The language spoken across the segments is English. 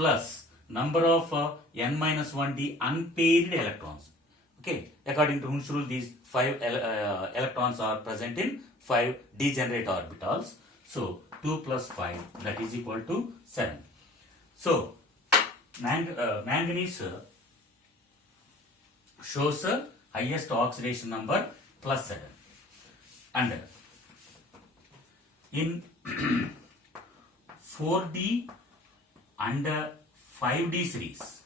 plus number of n minus 1d unpaired electrons. Okay, according to Hund's rule, these 5 electrons are present in 5 degenerate orbitals. So 2 plus 5, that is equal to 7. So manganese shows highest oxidation number plus 7. And in 4D and 5D series,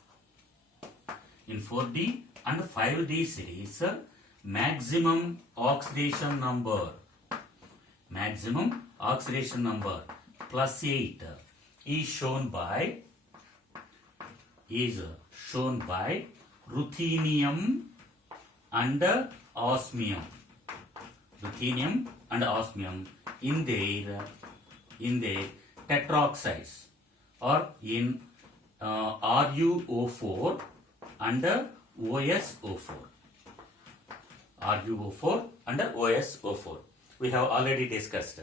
in 4D and 5D series, maximum oxidation number plus 8 is shown by ruthenium and osmium. Ruthenium and osmium in their tetroxides, or in RuO4 and OSO4. RuO4 and OSO4. We have already discussed.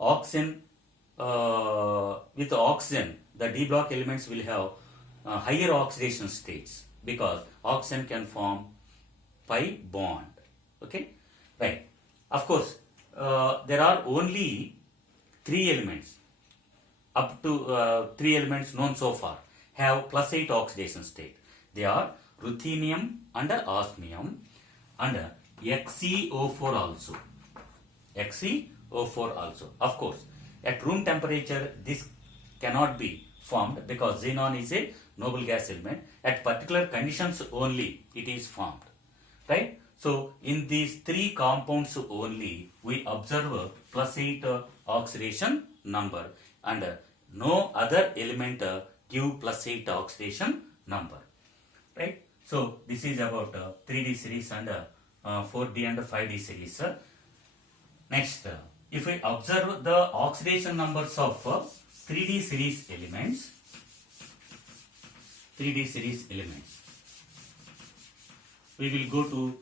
Oxygen, with oxygen, the D block elements will have higher oxidation states because oxygen can form pi bond. Okay, right. Of course, there are only 3 elements, up to 3 elements known so far, have plus 8 oxidation state. They are ruthenium and osmium and XeO4 also. XeO4 also. Of course, at room temperature, this cannot be formed because xenon is a noble gas element. At particular conditions only it is formed. Right? So, in these 3 compounds only, we observe plus 8 oxidation number, and no other element give plus 8 oxidation number. Right? So, this is about 3D series and 4D and 5D series. Next, if we observe the oxidation numbers of 3D series elements, we will go to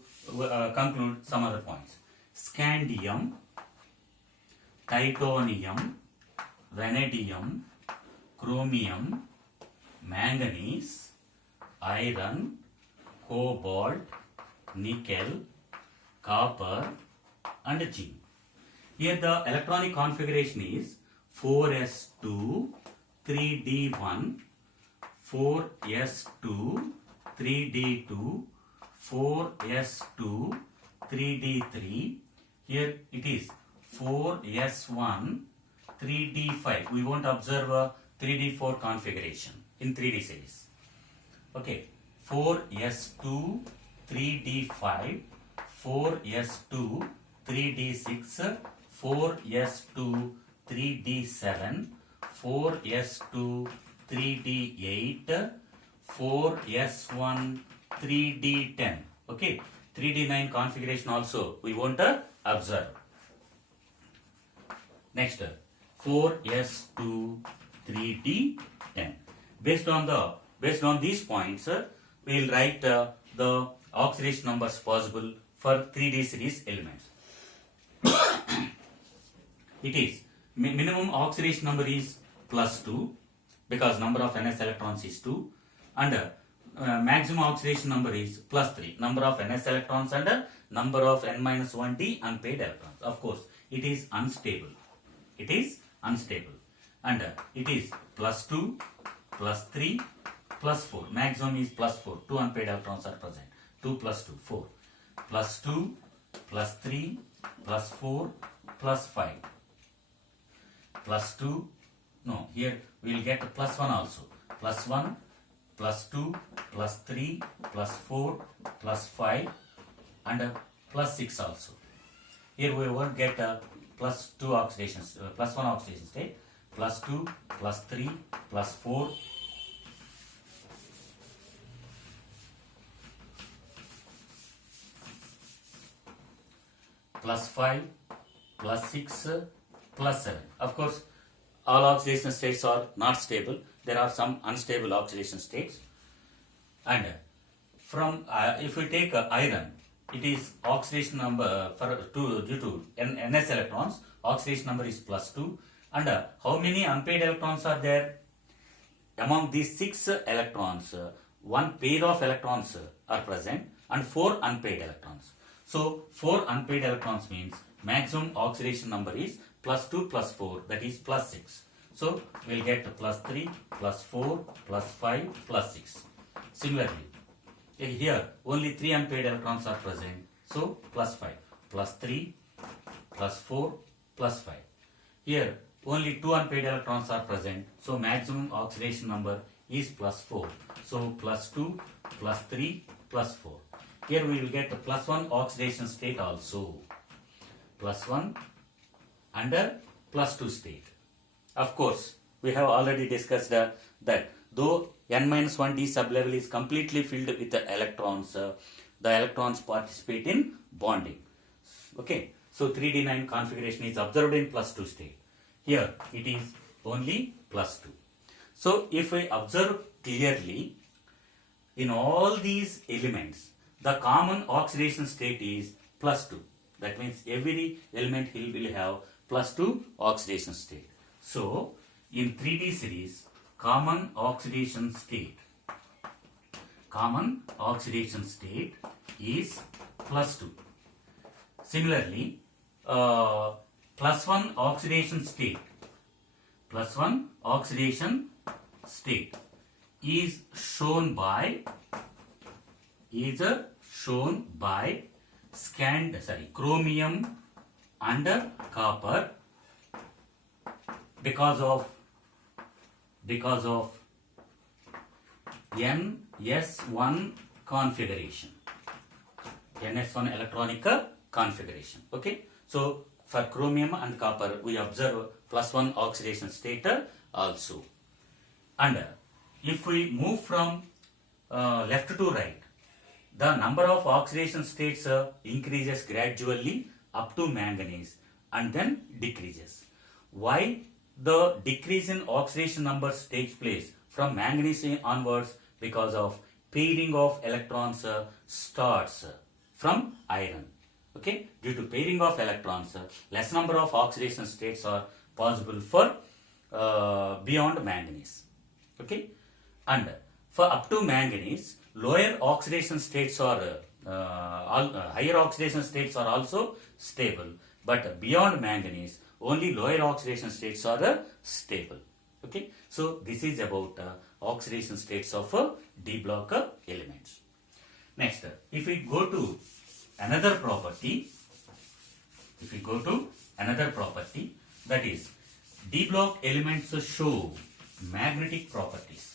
conclude some other points. Scandium, titanium, vanadium, chromium, manganese, iron, cobalt, nickel, copper and zinc. Here the electronic configuration is 4s2, 3d1, 4s2, 3d2, 4s2, 3d3. Here it is 4s1, 3d5. We won't observe a 3d4 configuration in 3D series. Okay, 4s2, 3d5, 4s2, 3d6, 4s2, 3d7, 4s2, 3d8, 4s1, 3d10. Okay, 3d9 configuration also we won't observe. Next, 4s2, 3d10. Based on these points, we will write the oxidation numbers possible for 3D series elements. It is minimum oxidation number is plus 2 because number of ns electrons is 2, and maximum oxidation number is plus 3, number of ns electrons and number of n minus 1d unpaired electrons. Of course, it is unstable. It is unstable, and it is plus 2, plus 3, plus 4. Maximum is plus 4. 2 unpaired electrons are present. 2 plus 2, 4. Plus 2, plus 3, plus 4, plus 5. Plus 2, no, here we will get plus 1 also. Plus 1, plus 2, plus 3, plus 4, plus 5 and plus 6 also. Here we won't get plus 2 oxidations, plus 1 oxidation state. Plus 2, plus 3, plus 4, plus 5, plus 6, plus 7. Of course, all oxidation states are not stable. There are some unstable oxidation states. And from if we take iron, it is oxidation number due to ns electrons, oxidation number is plus 2. And how many unpaired electrons are there? among these 6 electrons, one pair of electrons are present and 4 unpaired electrons. So 4 unpaired electrons means maximum oxidation number is plus 2 plus 4, that is plus 6. So we'll get plus 3 plus 4 plus 5 plus 6. Similarly, here only 3 unpaired electrons are present, so plus 5 plus 3 plus 4 plus 5. Here only 2 unpaired electrons are present, so maximum oxidation number is plus 4. So plus 2 plus 3 plus 4. Here we will get plus 1 oxidation state also. Plus 1 under plus 2 state. Of course, we have already discussed that though n-1d sublevel is completely filled with the electrons participate in bonding. Okay, so 3d9 configuration is observed in plus 2 state. Here it is only plus 2. So if we observe clearly, in all these elements, the common oxidation state is plus 2. That means every element will have plus 2 oxidation state. So in 3D series, common oxidation state is plus 2. Similarly, plus 1 oxidation state is shown by chromium and copper because of NS1 configuration, NS1 electronic configuration. Okay, so for chromium and copper we observe plus 1 oxidation state also. And if we move from left to right, the number of oxidation states increases gradually up to manganese and then decreases. Why the decrease in oxidation numbers takes place from manganese onwards? Because of pairing of electrons starts from iron. Okay, due to pairing of electrons, less number of oxidation states are possible for beyond manganese. Okay, and for up to manganese, lower oxidation states are higher oxidation states are also stable, but beyond manganese only lower oxidation states are stable. Okay, so this is about oxidation states of D block elements. Next, if we go to another property, that is D block elements show magnetic properties.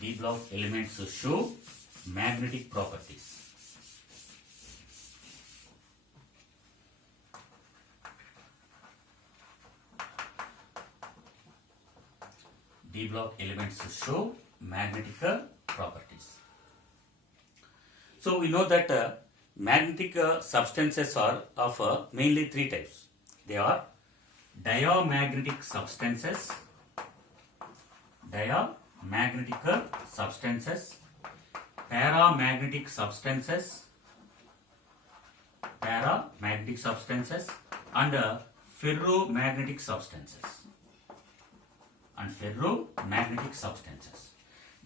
D block elements show magnetic properties. D block elements show magnetic properties. So we know that magnetic substances are of mainly 3 types. They are diamagnetic substances, paramagnetic substances, and ferromagnetic substances.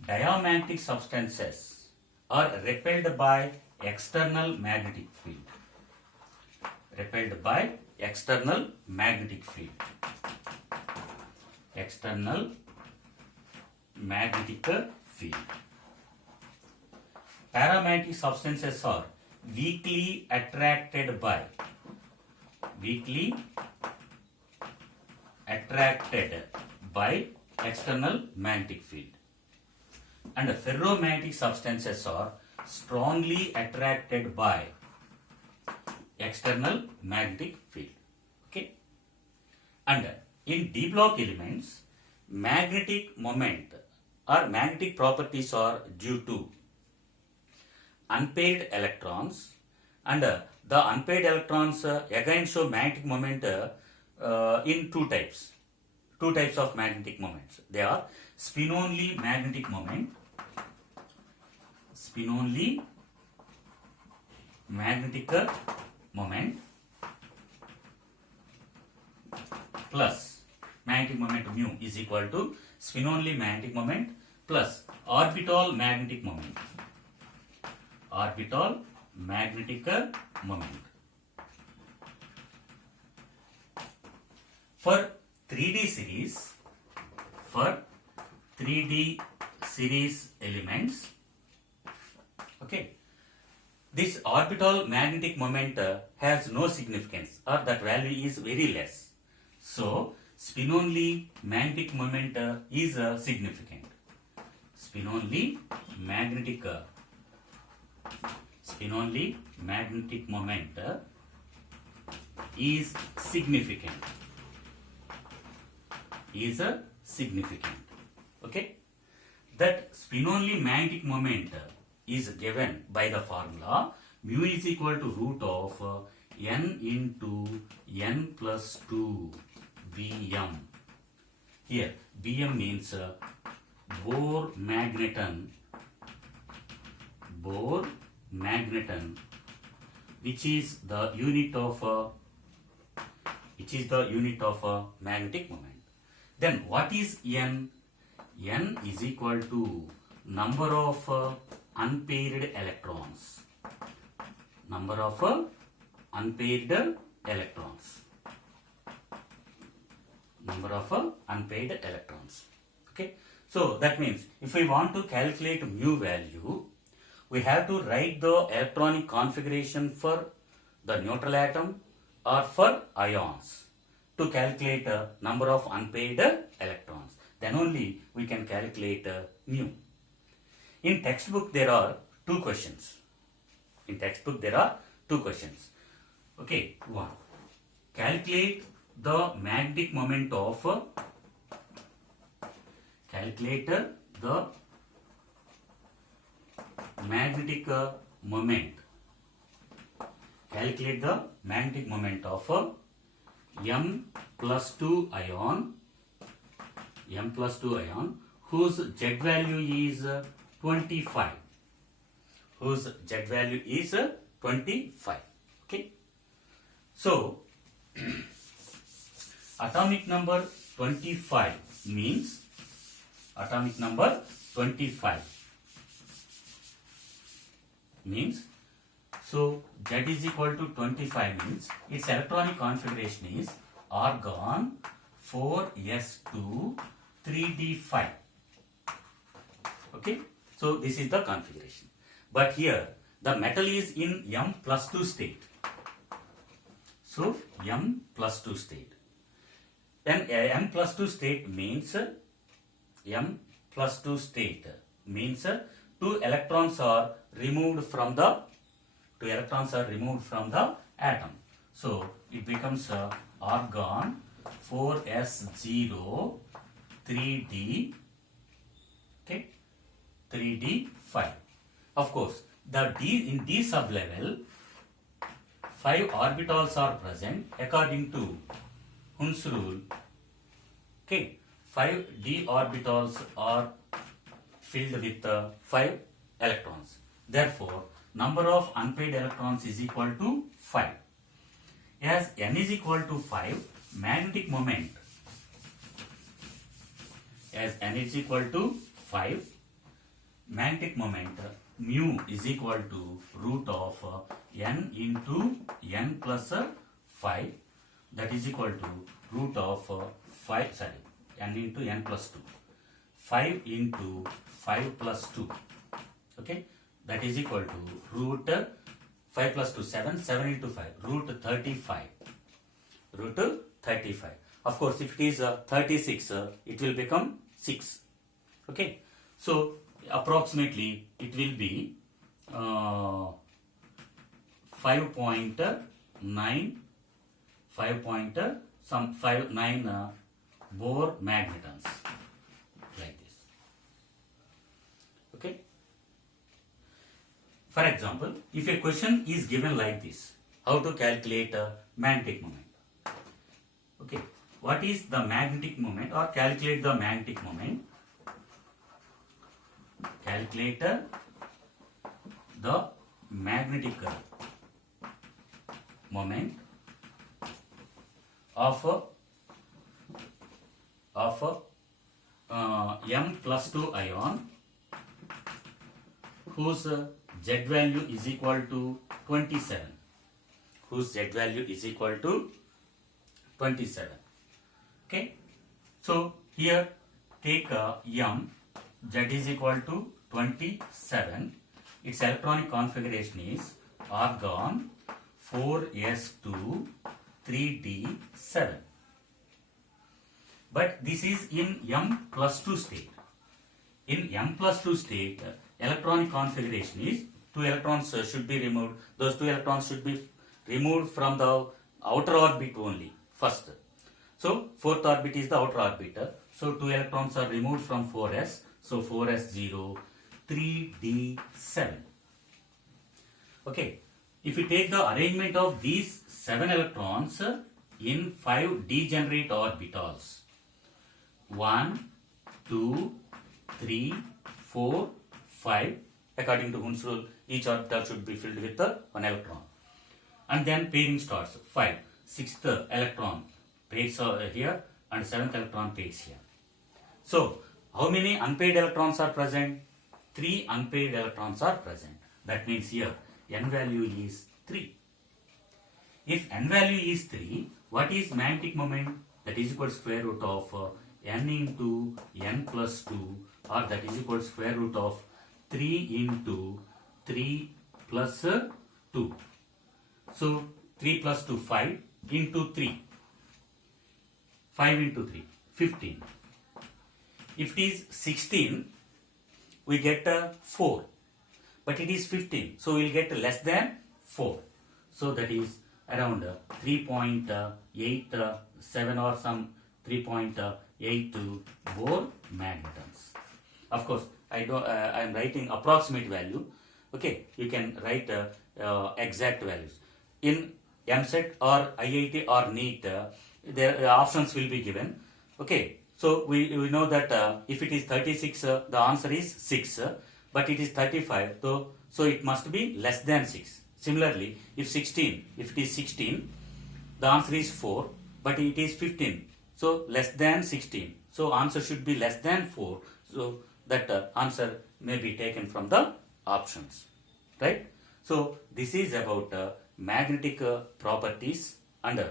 Diamagnetic substances are repelled by external magnetic field. Paramagnetic substances are weakly attracted by external magnetic field, and ferromagnetic substances are strongly attracted by external magnetic field. Okay, and in D block elements, magnetic moment or magnetic properties are due to unpaired electrons, and the unpaired electrons again show magnetic moment in 2 types. 2 types of magnetic moments. They are spin-only magnetic moment, plus magnetic moment mu is equal to spin only magnetic moment plus orbital magnetic moment. Orbital magnetic moment. For 3D series, elements, okay, this orbital magnetic moment has no significance, or that value is very less. So, spin only magnetic moment is significant. Spin only magnetic moment is significant. Okay, that spin only magnetic moment is given by the formula mu is equal to root of n into n plus 2 Bm. Here Bm means Bohr magneton, which is the unit of magnetic moment. Then what is n? N is equal to number of unpaired electrons. Number of unpaired electrons. Okay. So that means if we want to calculate mu value, we have to write the electronic configuration for the neutral atom or for ions to calculate number of unpaired electrons. Then only we can calculate mu. In textbook there are two questions. Okay, one. Calculate the magnetic moment of M plus 2 ion whose Z value is 25. Okay. So atomic number 25 means so Z is equal to 25 means its electronic configuration is argon 4s2 3d5. Okay, so this is the configuration. But here the metal is in M plus 2 state. So M plus 2 state. Then M plus 2 state means two electrons are removed from the atom. So it becomes argon 4s0 3d, okay, 3d5. Of course, the D in D sublevel 5 orbitals are present according to Hund's rule. Okay, 5 d orbitals are filled with 5 electrons. Therefore, number of unpaired electrons is equal to 5. As n is equal to 5, magnetic moment mu is equal to root of n into n plus 5, that is equal to root of n into n plus 2. 5 into 5 plus 2. Okay, that is equal to root 5 plus 2, 7, 7 into 5, root 35. Of course, if it is 36, it will become 6. Okay, so approximately it will be 5.9 Bohr magnetons, like this. Okay. For example, if a question is given like this, how to calculate a magnetic moment? Okay, what is the magnetic moment, or calculate the magnetic moment? Calculate the magnetic moment of of M plus 2 ion whose Z value is equal to 27. Whose Z value is equal to 27. Okay. So here take M, Z is equal to 27. Its electronic configuration is argon 4s2 3d7. But this is in M plus 2 state. In M plus 2 state, electronic configuration is 2 electrons should be removed. Those 2 electrons should be removed from the outer orbit only first. So 4th orbit is the outer orbit. So 2 electrons are removed from 4s. So 4s0, 3d7. Okay. If you take the arrangement of these 7 electrons in 5 degenerate orbitals, 1, 2, 3, 4, 5, according to Hund's rule, each orbital should be filled with 1 electron. And then pairing starts. 5, 6th electron pairs here and 7th electron pairs here. So, how many unpaired electrons are present? 3 unpaired electrons are present. That means here n value is 3. If n value is 3, what is magnetic moment? That is equal to square root of n into n plus 2, or that is equal to square root of 3 into 3 plus 2. So 3 plus 2, 5 into 3. 5 into 3, 15. If it is 16, we get 4. But it is 15, so we will get less than 4. So that is around 3.87 or some 3.82 Bohr magnetons. Of course, I am writing approximate value. Okay, you can write exact values. In MSET or IIT or NEET, the options will be given. Okay, so we know that if it is 36, the answer is 6, but it is 35, so it must be less than 6. Similarly, if it is 16, the answer is 4, but it is 15, so less than 16. So answer should be less than 4. So that answer may be taken from the options, right? So this is about magnetic properties and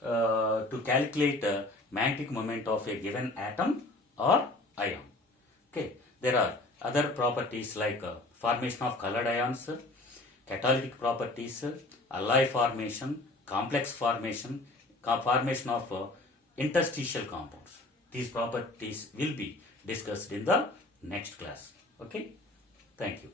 to calculate magnetic moment of a given atom or ion. Okay, there are other properties like formation of colored ions, catalytic properties, alloy formation, complex formation, formation of interstitial compounds. These properties will be discussed in the next class. Okay, thank you.